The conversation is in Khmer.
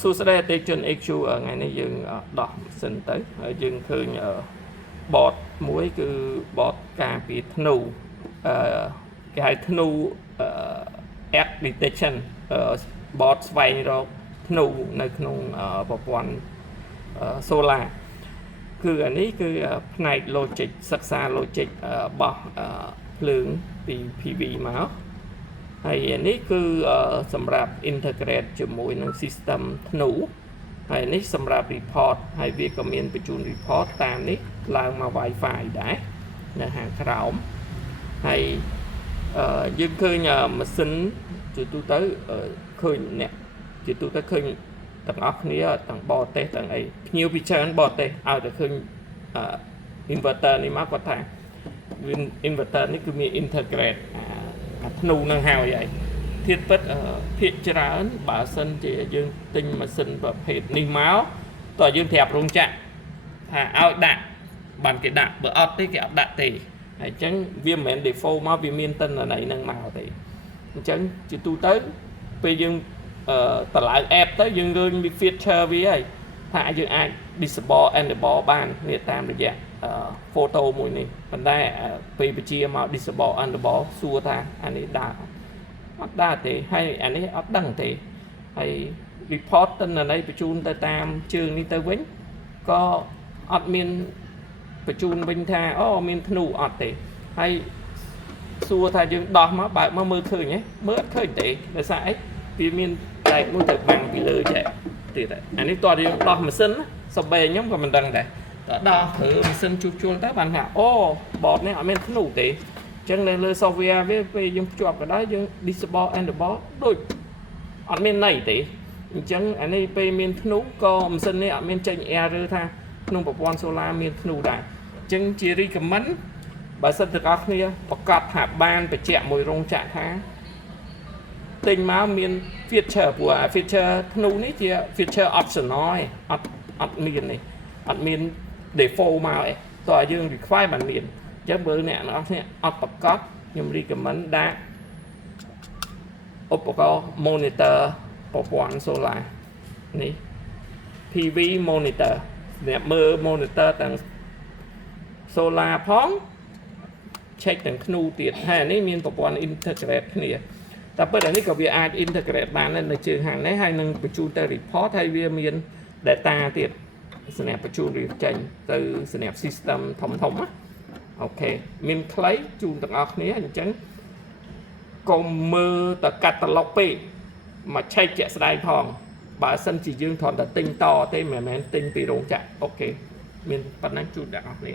សួស្តីអតិថិជន XQ ថ្ងៃនេះយើងដោះម៉ាស៊ីនទៅហើយយើងឃើញបតមួយគឺបតការពារធ្នូគេហៅធ្នូ act detection បតស្វែងរកធ្នូនៅក្នុងប្រព័ន្ធ solar គឺអានេះគឺផ្នែក logic សិក្សា logic របស់ភ្លើងពី PV មកហើយនេះគឺសម្រាប់ integrate ជាមួយនឹង system ធ្នូហើយនេះសម្រាប់ report ហើយវាក៏មានបញ្ជូន report តាមនេះឡើងមក Wi-Fi ដែរនៅខាងក្រោមហើយយើងឃើញម៉ាស៊ីនជាទូទៅឃើញអ្នកជាទូទៅឃើញទាំងអស់គ្នាទាំងបរទេសទាំងអីភ្ញៀវពីច្រើនបរទេសឲ្យតែឃើញ inverter នេះមកគាត់ថា inverter នេះគឺមាន integrate ធ្នូនឹងហើយឯងធៀបពិតភាគច្រើនបើសិនជាយើងទិញម៉ាស៊ីនប្រភេទនេះមកតើយើងប្រាប់រោងចក្រថាឲ្យដាក់បានគេដាក់បើអត់ទេគេអត់ដាក់ទេហើយអញ្ចឹងវាមិនមែន default មកវាមានតិន្នន័យនឹងមកទេអញ្ចឹងជាទូទៅពេលយើងតម្លើង app ទៅយើងឃើញ feature វាហើយថាយើងអាច disable enable បានវាតាមរយៈ photo មួយនេះប៉ុន្តែពេលបញ្ជាមក disable enable សួរថាអានេះដើរអត់ដើរទេហើយអានេះអត់ដឹងទេហើយ report តិន្នន័យបញ្ជូនទៅតាមជើងនេះទៅវិញក៏អត់មានបញ្ជូនវិញថាអូមានធ្នូអត់ទេហើយសួរថាយើងដោះមកបើកមកមើលឃើញហ៎មើលអត់ឃើញទេដោយសារអីវាមានតែមួយទៅបាំងពីលើចេះទៀតអានេះតើយើងដោះម៉ាស៊ីនសបែខ្ញុំក៏មិនដឹងដែរតើដោះព្រឺម៉ាស៊ីនជួសជុលទៅបានថាអូបតនេះអត់មានធ្នូទេអញ្ចឹងនៅលើ software វាពេលយើងភ្ជាប់ក៏ដោយយើង disable enable ដូចអត់មានន័យទេអញ្ចឹងអានេះពេលមានធ្នូក៏ម៉ាស៊ីននេះអត់មានចេញ error ថាក្នុងប្រព័ន្ធ solar មានធ្នូដែរអញ្ចឹងជា recommend បើសិនទាំងអស់គ្នាប្រកាសថាបានបញ្ជាក់មួយរោងចក្រថាទិញមកមាន feature ព្រោះ feature ធ្នូនេះជា feature optional ឯងអត់មាននេះអត់មាន default មកឯងតើយើង require បានមានអញ្ចឹងបើអ្នកនរគ្នាអត់ប្រកាសខ្ញុំ recommend ដាក់ឧបករណ៍ monitor ប្រព័ន្ធ solar នេះ PV monitor អ្នកមើល monitor ទាំង solar ផង check ទាំងធ្នូទៀតហើយអានេះមានប្រព័ន្ធ integrate គ្នាតែពិតអានេះក៏វាអាច integrate បាននៅជើងខាងនេះហើយនឹងបញ្ជូនទៅ report ហើយវាមាន data ទៀតសម្រាប់បញ្ជូនវាចេញទៅសម្រាប់ system ធំៗណាអូខេមានខ្លីជូនទាំងអស់គ្នាអញ្ចឹងកុំមើលតែកាត់ត្រឡប់ពេកមក check ជាក់ស្ដែងផងបើសិនជាយើងគ្រាន់តែទិញតទេមិនមែនទិញពីរោងចក្រអូខេមានប៉ុណ្ណឹងជូនទាំងអស់គ្នា